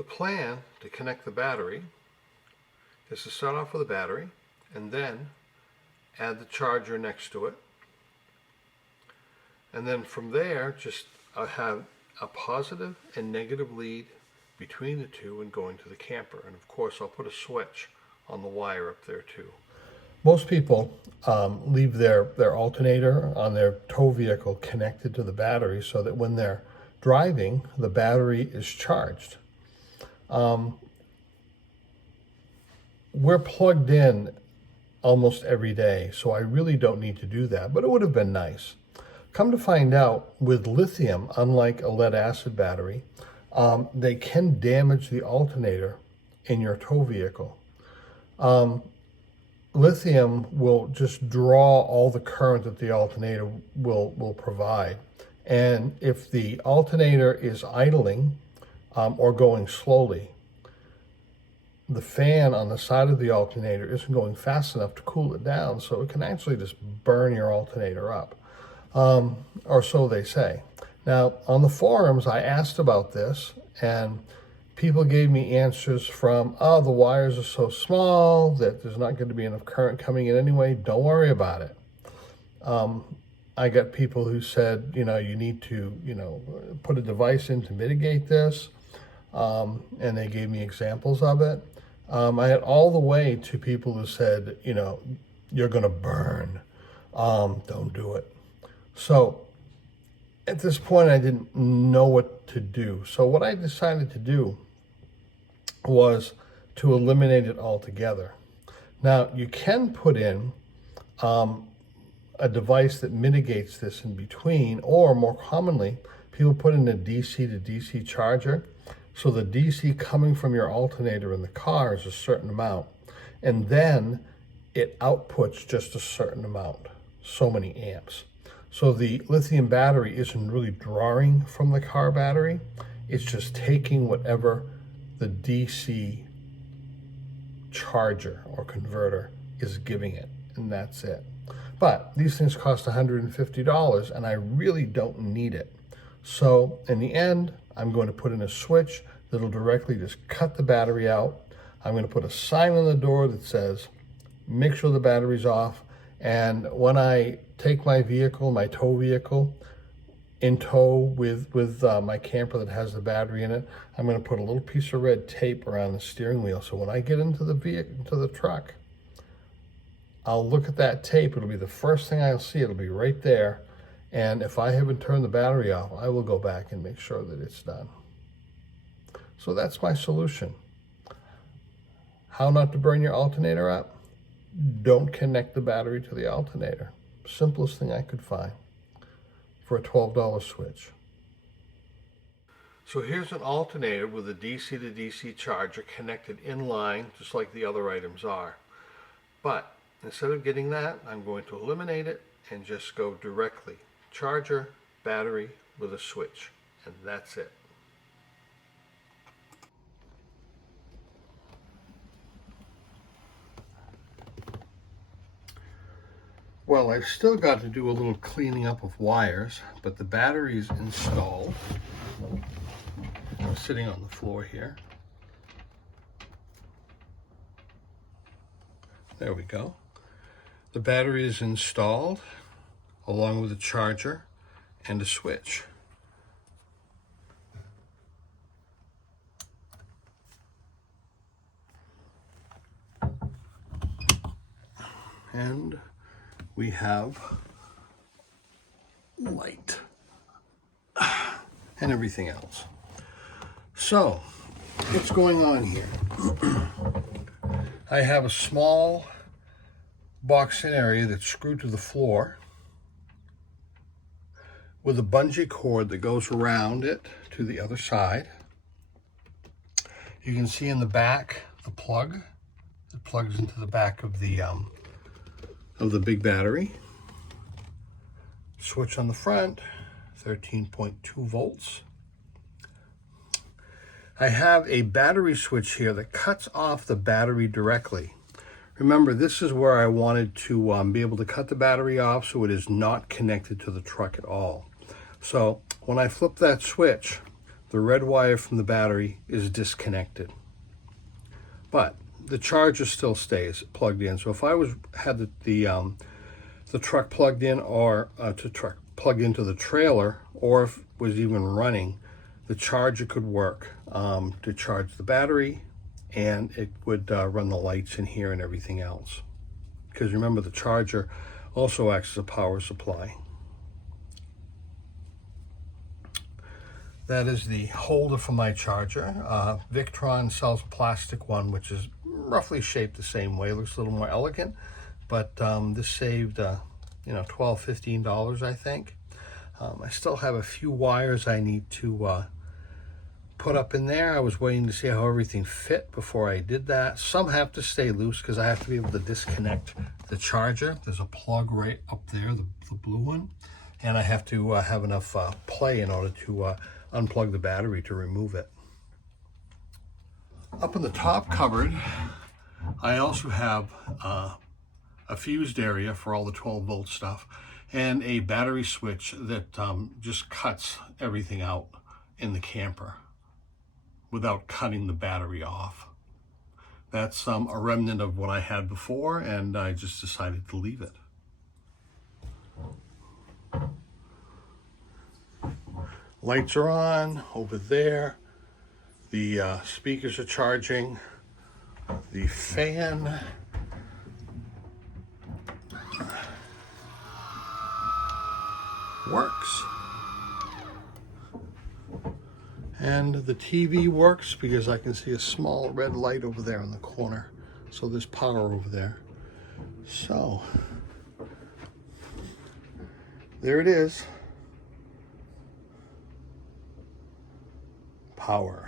The plan to connect the battery is to start off with a battery and then add the charger next to it. And then from there, just have a positive and negative lead between the two and going to the camper. And of course, I'll put a switch on the wire up there too. Most people leave their alternator on their tow vehicle connected to the battery so that when they're driving, the battery is charged. We're plugged in almost every day, so I really don't need to do that, but it would have been nice. Come to find out, with lithium, unlike a lead acid battery, they can damage the alternator in your tow vehicle. Lithium will just draw all the current that the alternator will provide. And if the alternator is idling or going slowly, the fan on the side of the alternator isn't going fast enough to cool it down, so it can actually just burn your alternator up. Or so they say. Now, on the forums, I asked about this, and people gave me answers from, oh, the wires are so small that there's not going to be enough current coming in anyway. Don't worry about it. I got people who said, you need to, put a device in to mitigate this. And they gave me examples of it. I had all the way to people who said, you're going to burn. Don't do it. So at this point, I didn't know what to do. So what I decided to do was to eliminate it altogether. Now, you can put in a device that mitigates this in between, or more commonly, people put in a DC to DC charger. So the DC coming from your alternator in the car is a certain amount, and then it outputs just a certain amount, so many amps. So the lithium battery isn't really drawing from the car battery, it's just taking whatever the DC charger or converter is giving it, and that's it. But these things cost $150, and I really don't need it. So in the end, I'm going to put in a switch that'll directly just cut the battery out. I'm going to put a sign on the door that says, make sure the battery's off. And when I take my vehicle, my tow vehicle, in tow with my camper that has the battery in it, I'm going to put a little piece of red tape around the steering wheel. So when I get into the vehicle, into the truck, I'll look at that tape. It'll be the first thing I'll see. It'll be right there. And if I haven't turned the battery off, I will go back and make sure that it's done. So that's my solution. How not to burn your alternator up? Don't connect the battery to the alternator. Simplest thing I could find for a $12 switch. So here's an alternator with a DC to DC charger connected in line, just like the other items are. But instead of getting that, I'm going to eliminate it and just go directly. Charger, battery with a switch, and that's it. Well, I've still got to do a little cleaning up of wires, but the battery is installed. I'm sitting on the floor here. There we go. The battery is installed along with a charger and a switch. And we have light and everything else. So, what's going on here? I have a small box-in area that's screwed to the floor with a bungee cord that goes around it to the other side. You can see in the back the plug. It plugs into the back of the big battery. Switch on the front, 13.2 volts. I have a battery switch here that cuts off the battery directly. Remember, this is where I wanted to be able to cut the battery off so it is not connected to the truck at all. So when I flip that switch, the red wire from the battery is disconnected. But the charger still stays plugged in. So if I had the truck plugged in, or plugged into the trailer, or if it was even running, the charger could work to charge the battery, and it would run the lights in here and everything else. Because remember, the charger also acts as a power supply. That is the holder for my charger. Victron sells a plastic one, which is roughly shaped the same way. It looks a little more elegant, but this saved $12, $15, I think. I still have a few wires I need to put up in there. I was waiting to see how everything fit before I did that. Some have to stay loose because I have to be able to disconnect the charger. There's a plug right up there, the blue one, and I have to have enough play in order to unplug the battery to remove it. Up in the top cupboard, I also have a fused area for all the 12-volt stuff, and a battery switch that just cuts everything out in the camper without cutting the battery off. That's a remnant of what I had before, and I just decided to leave it. Lights are on over there. The speakers are charging. The fan works. And the TV works because I can see a small red light over there in the corner. So there's power over there. So there it is. Power.